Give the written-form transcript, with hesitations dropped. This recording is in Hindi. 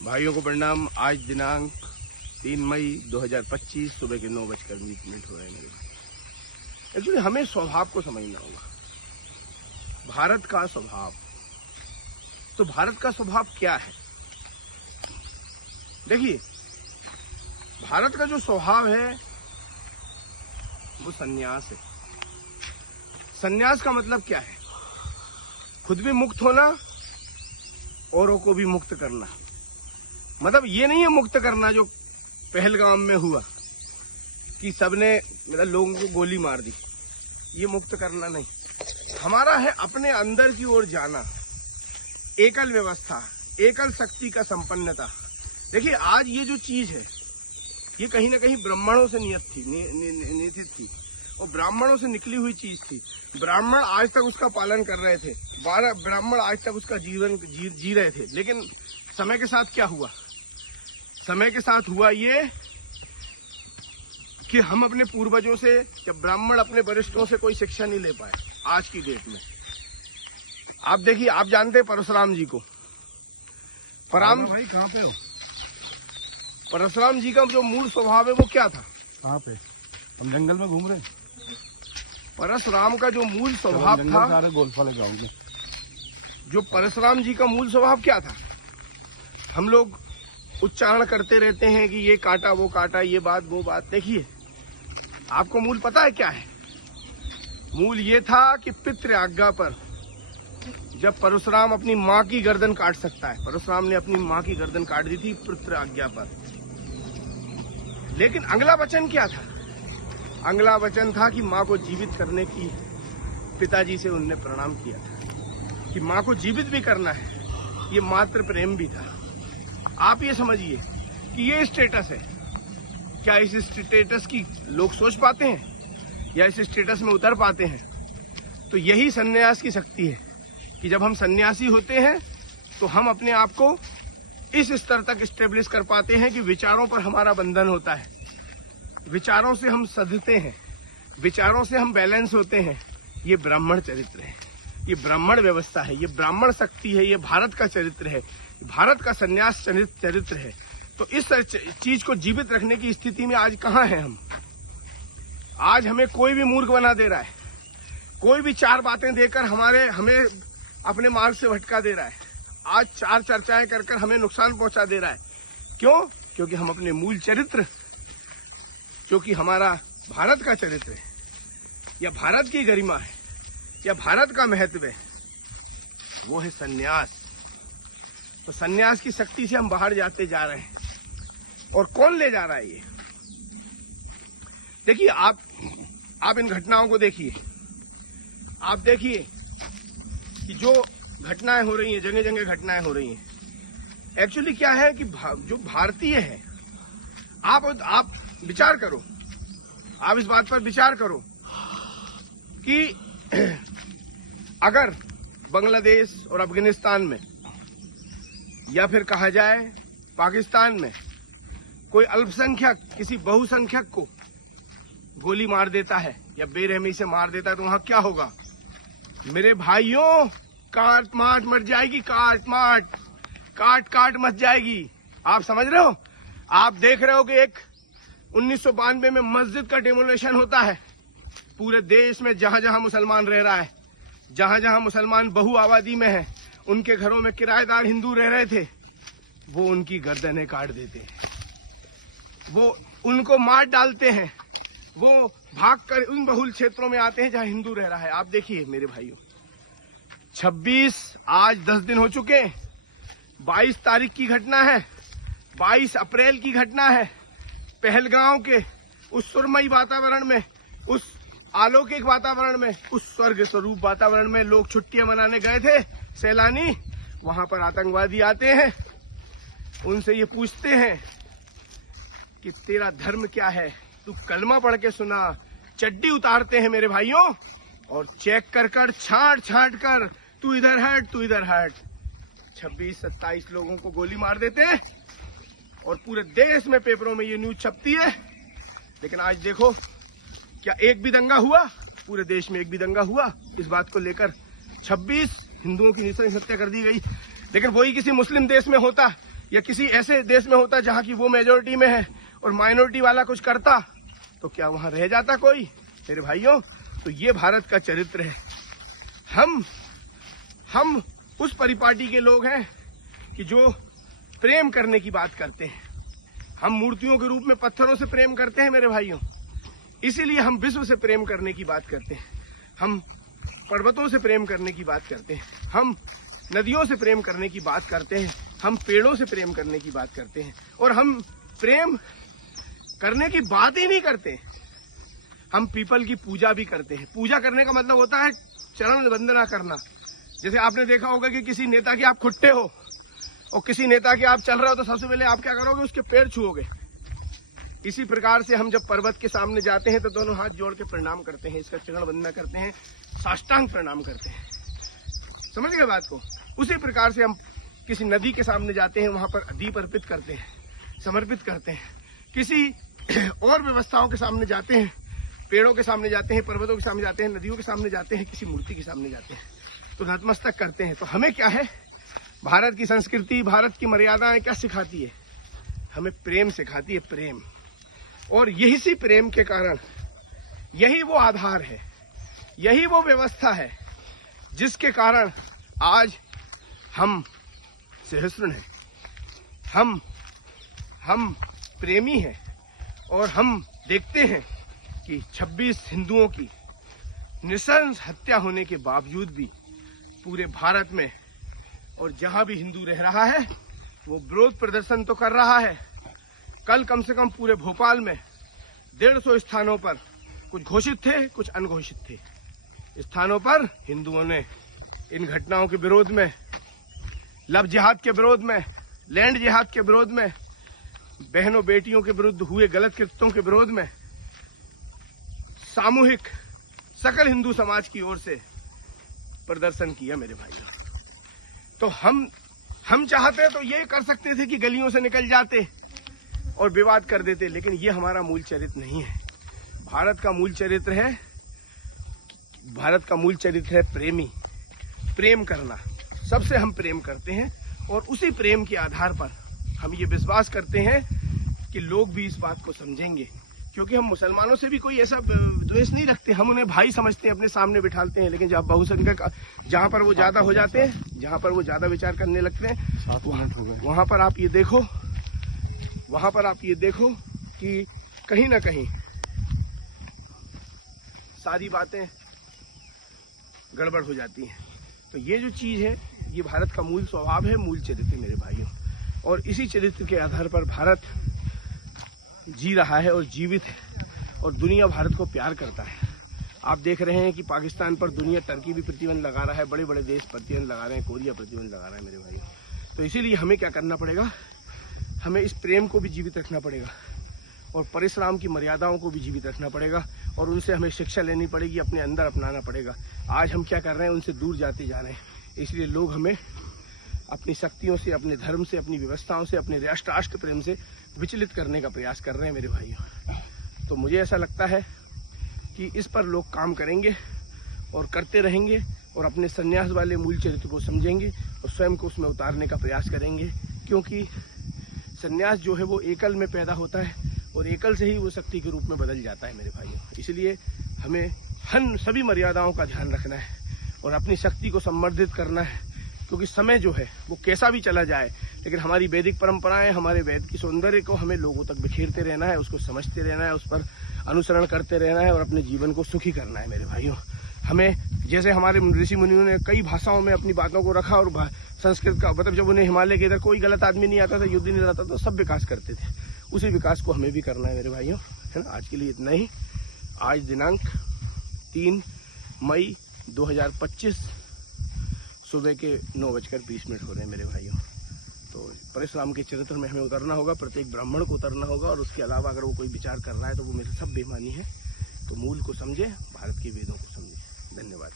भाइयों को प्रणाम। आज दिनांक 3 मई 2025 सुबह के 9:20 हो रहे हैं मेरे। एक्चुअली हमें स्वभाव को समझना होगा, भारत का स्वभाव। तो भारत का स्वभाव क्या है? देखिए, भारत का जो स्वभाव है वो संन्यास है। संन्यास का मतलब क्या है? खुद भी मुक्त होना, औरों को भी मुक्त करना। मतलब ये नहीं है मुक्त करना जो पहलगाम में हुआ कि सबने मतलब लोगों को गोली मार दी, ये मुक्त करना नहीं। हमारा है अपने अंदर की ओर जाना, एकल व्यवस्था, एकल शक्ति का संपन्नता। देखिए, आज ये जो चीज है ये कहीं ना कहीं ब्राह्मणों से नियत थी और ब्राह्मणों से निकली हुई चीज थी। ब्राह्मण आज तक उसका पालन कर रहे थे, ब्राह्मण आज तक उसका जीवन जी रहे थे। लेकिन समय के साथ क्या हुआ? समय के साथ हुआ ये कि हम अपने पूर्वजों से, जब ब्राह्मण अपने वरिष्ठों से कोई शिक्षा नहीं ले पाए आज की डेट में। आप देखिए, आप जानते हैं परशुराम जी को। भाई कहाँ पे हो? परशुराम जी का जो मूल स्वभाव है वो क्या था? कहाँ पे? हम जंगल में घूम रहे हैं। परशुराम का जो मूल स्वभाव था, सारे गोल्फ वाले गाँव में, जो परशुराम जी का मूल स्वभाव क्या था? हम लोग उच्चारण करते रहते हैं कि ये काटा वो काटा, ये बात वो बात। देखिए, आपको मूल पता है क्या है? मूल ये था कि पितृ आज्ञा पर जब परशुराम अपनी माँ की गर्दन काट सकता है, परशुराम ने अपनी माँ की गर्दन काट दी थी पितृ आज्ञा पर। लेकिन अगला वचन क्या था? अगला वचन था कि माँ को जीवित करने की पिताजी से उनने प्रणाम किया था कि माँ को जीवित भी करना है। ये मातृ प्रेम भी था। आप ये समझिए कि ये स्टेटस है। क्या इस स्टेटस की लोग सोच पाते हैं या इस स्टेटस में उतर पाते हैं? तो यही सन्यास की शक्ति है कि जब हम सन्यासी होते हैं तो हम अपने आप को इस स्तर तक स्टेब्लिश कर पाते हैं कि विचारों पर हमारा बंधन होता है, विचारों से हम सधते हैं, विचारों से हम बैलेंस होते हैं। ये ब्राह्मण चरित्र है, ये ब्राह्मण व्यवस्था है, ये ब्राह्मण शक्ति है, ये भारत का चरित्र है, भारत का सन्यास चरित्र है। तो इस चीज को जीवित रखने की स्थिति में आज कहाँ हैं हम? आज हमें कोई भी मूर्ख बना दे रहा है, कोई भी चार बातें देकर हमें अपने मार्ग से भटका दे रहा है। आज चार चर्चाएं कर हमें नुकसान पहुंचा दे रहा है। क्यों? क्योंकि हम अपने मूल चरित्र, जो कि हमारा भारत का चरित्र है या भारत की गरिमा है या भारत का महत्व है, वो है सन्यास। तो सन्यास की शक्ति से हम बाहर जाते जा रहे हैं। और कौन ले जा रहा है ये? देखिए, आप इन घटनाओं को देखिए। आप देखिए कि जो घटनाएं हो रही हैं, जगह जगह घटनाएं हो रही हैं। एक्चुअली क्या है कि जो भारतीय है, आप विचार करो, आप इस बात पर विचार करो कि अगर बांग्लादेश और अफगानिस्तान में या फिर कहा जाए पाकिस्तान में कोई अल्पसंख्यक किसी बहुसंख्यक को गोली मार देता है या बेरहमी से मार देता है, तो वहां क्या होगा? मेरे भाइयों, काट माट मच जाएगी, काट काट मच जाएगी। आप समझ रहे हो? आप देख रहे हो कि एक 1992 में मस्जिद का डेमोलेशन होता है पूरे देश में। जहां जहां मुसलमान रह रहा है, जहां जहां मुसलमान बहु आबादी में है, उनके घरों में किराएदार हिंदू रह रहे थे, वो उनकी गर्दनें काट देते हैं, वो उनको मार डालते हैं, वो भागकर उन बहुल क्षेत्रों में आते हैं जहां हिंदू रह रहा है। आप देखिए मेरे भाइयों, आज 10 दिन हो चुके, 22 तारीख की घटना है, 22 अप्रैल की घटना है। पहलगांव के उस सुरमई वातावरण में, उस अलौकिक वातावरण में, उस स्वर्ग स्वरूप वातावरण में लोग छुट्टियां मनाने गए थे, सैलानी। वहां पर आतंकवादी आते हैं, उनसे ये पूछते हैं कि तेरा धर्म क्या है, तू कलमा पढ़ के सुना। चड्डी उतारते हैं मेरे भाइयों और चेक कर छांट कर तू इधर हट, तू इधर हट। 26-27 लोगों को गोली मार देते हैं और पूरे देश में पेपरों में ये न्यूज छपती है। लेकिन आज देखो, क्या एक भी दंगा हुआ? पूरे देश में एक भी दंगा हुआ इस बात को लेकर? 26 हिंदुओं की नृशंस हत्या कर दी गई। लेकिन वही किसी मुस्लिम देश में होता या किसी ऐसे देश में होता जहां की वो मेजोरिटी में है और माइनॉरिटी वाला कुछ करता, तो क्या वहां रह जाता कोई? मेरे भाइयों, तो ये भारत का चरित्र है। हम उस परिपाटी के लोग हैं कि जो प्रेम करने की बात करते हैं। हम मूर्तियों के रूप में पत्थरों से प्रेम करते हैं मेरे भाइयों, इसीलिए हम विश्व से प्रेम करने की बात करते हैं। हम पर्वतों से प्रेम करने की बात करते हैं, हम नदियों से प्रेम करने की बात करते हैं, हम पेड़ों से प्रेम करने की बात करते हैं। और हम प्रेम करने की बात ही नहीं करते, हम पीपल की पूजा भी करते हैं। पूजा करने का मतलब होता है चरण वंदना करना। जैसे आपने देखा होगा कि किसी नेता के आप खुट्टे हो और किसी नेता के आप चल रहे हो तो सबसे पहले आप क्या करोगे? उसके पैर छुओगे। इसी प्रकार से हम जब पर्वत के सामने जाते हैं तो दोनों हाथ जोड़ के प्रणाम करते हैं, इसका चरण वंदना करते हैं, साष्टांग प्रणाम करते हैं। समझ गए बात को? उसी प्रकार से हम किसी नदी के सामने जाते हैं, वहां पर दीप अर्पित करते हैं, समर्पित करते हैं। किसी और व्यवस्थाओं के सामने जाते हैं, पेड़ों के सामने जाते हैं, पर्वतों के सामने जाते हैं, नदियों के सामने जाते हैं, किसी मूर्ति के सामने जाते हैं तो नतमस्तक करते हैं। तो हमें क्या है, भारत की संस्कृति, भारत की मर्यादाएं क्या सिखाती है? हमें प्रेम सिखाती है, प्रेम। और यही सी प्रेम के कारण यही वो आधार है, यही वो व्यवस्था है जिसके कारण आज हम सहिष्णु हैं, हम प्रेमी हैं। और हम देखते हैं कि 26 हिंदुओं की नृशंस हत्या होने के बावजूद भी पूरे भारत में और जहां भी हिंदू रह रहा है वो विरोध प्रदर्शन तो कर रहा है। कल कम से कम पूरे भोपाल में 150 स्थानों पर कुछ घोषित थे, कुछ अनघोषित थे स्थानों पर हिंदुओं ने इन घटनाओं के विरोध में, लव जिहाद के विरोध में, लैंड जिहाद के विरोध में, बहनों बेटियों के विरुद्ध हुए गलत कृत्यों के विरोध में सामूहिक सकल हिंदू समाज की ओर से प्रदर्शन किया मेरे भाइयों। तो हम चाहते तो ये कर सकते थे कि गलियों से निकल जाते और विवाद कर देते, लेकिन ये हमारा मूल चरित्र नहीं है। भारत का मूल चरित्र है प्रेमी, प्रेम करना। सबसे हम प्रेम करते हैं और उसी प्रेम के आधार पर हम ये विश्वास करते हैं कि लोग भी इस बात को समझेंगे, क्योंकि हम मुसलमानों से भी कोई ऐसा द्वेष नहीं रखते। हम उन्हें भाई समझते हैं, अपने सामने बिठाते हैं। लेकिन जब बहुसंख्यक जहां पर वो ज्यादा हो जाते हैं, जहां पर वो ज्यादा विचार करने लगते हैं, वहां पर आप ये देखो कि कहीं ना कहीं सारी बातें गड़बड़ हो जाती हैं। तो ये जो चीज है, ये भारत का मूल स्वभाव है, मूल चरित्र मेरे भाइयों। और इसी चरित्र के आधार पर भारत जी रहा है और जीवित है, और दुनिया भारत को प्यार करता है। आप देख रहे हैं कि पाकिस्तान पर दुनिया, टर्की भी प्रतिबंध लगा रहा है, बड़े बड़े देश प्रतिबंध लगा रहे हैं, कोरिया प्रतिबंध लगा रहा है मेरे भाइयों। तो इसीलिए हमें क्या करना पड़ेगा, हमें इस प्रेम को भी जीवित रखना पड़ेगा और परिश्रम की मर्यादाओं को भी जीवित रखना पड़ेगा, और उनसे हमें शिक्षा लेनी पड़ेगी, अपने अंदर अपनाना पड़ेगा। आज हम क्या कर रहे हैं, उनसे दूर जाते जा रहे हैं। इसलिए लोग हमें अपनी शक्तियों से, अपने धर्म से, अपनी व्यवस्थाओं से, अपने राष्ट्र प्रेम से विचलित करने का प्रयास कर रहे हैं मेरे भाइयों। तो मुझे ऐसा लगता है कि इस पर लोग काम करेंगे और करते रहेंगे और अपने संन्यास वाले मूल चरित्र को समझेंगे और स्वयं को उसमें उतारने का प्रयास करेंगे, क्योंकि संन्यास जो है वो एकल में पैदा होता है और एकल से ही वो शक्ति के रूप में बदल जाता है मेरे भाइयों। इसलिए हमें हम सभी मर्यादाओं का ध्यान रखना है और अपनी शक्ति को संवर्धित करना है, क्योंकि समय जो है वो कैसा भी चला जाए, लेकिन हमारी वैदिक परंपराएं, हमारे वेद की सौंदर्य को हमें लोगों तक बिखेरते रहना है, उसको समझते रहना है, उस पर अनुसरण करते रहना है और अपने जीवन को सुखी करना है मेरे भाइयों। हमें जैसे हमारे ऋषि मुनियों ने कई भाषाओं में अपनी बातों को रखा और संस्कृत का मतलब, जब उन्हें हिमालय के इधर कोई गलत आदमी नहीं आता था, युद्ध नहीं लड़ता था, सब विकास करते थे। उसी विकास को हमें भी करना है मेरे भाइयों, है ना। आज के लिए इतना ही। आज दिनांक 3 मई 2025 सुबह के 9:20 हो रहे हैं मेरे भाइयों। तो परशुराम के चरित्र में हमें उतरना होगा, प्रत्येक ब्राह्मण को उतरना होगा, और उसके अलावा अगर वो कोई विचार कर रहा है तो वो मेरे सब बेईमानी है। तो मूल को समझे, भारत के वेदों को समझे। धन्यवाद।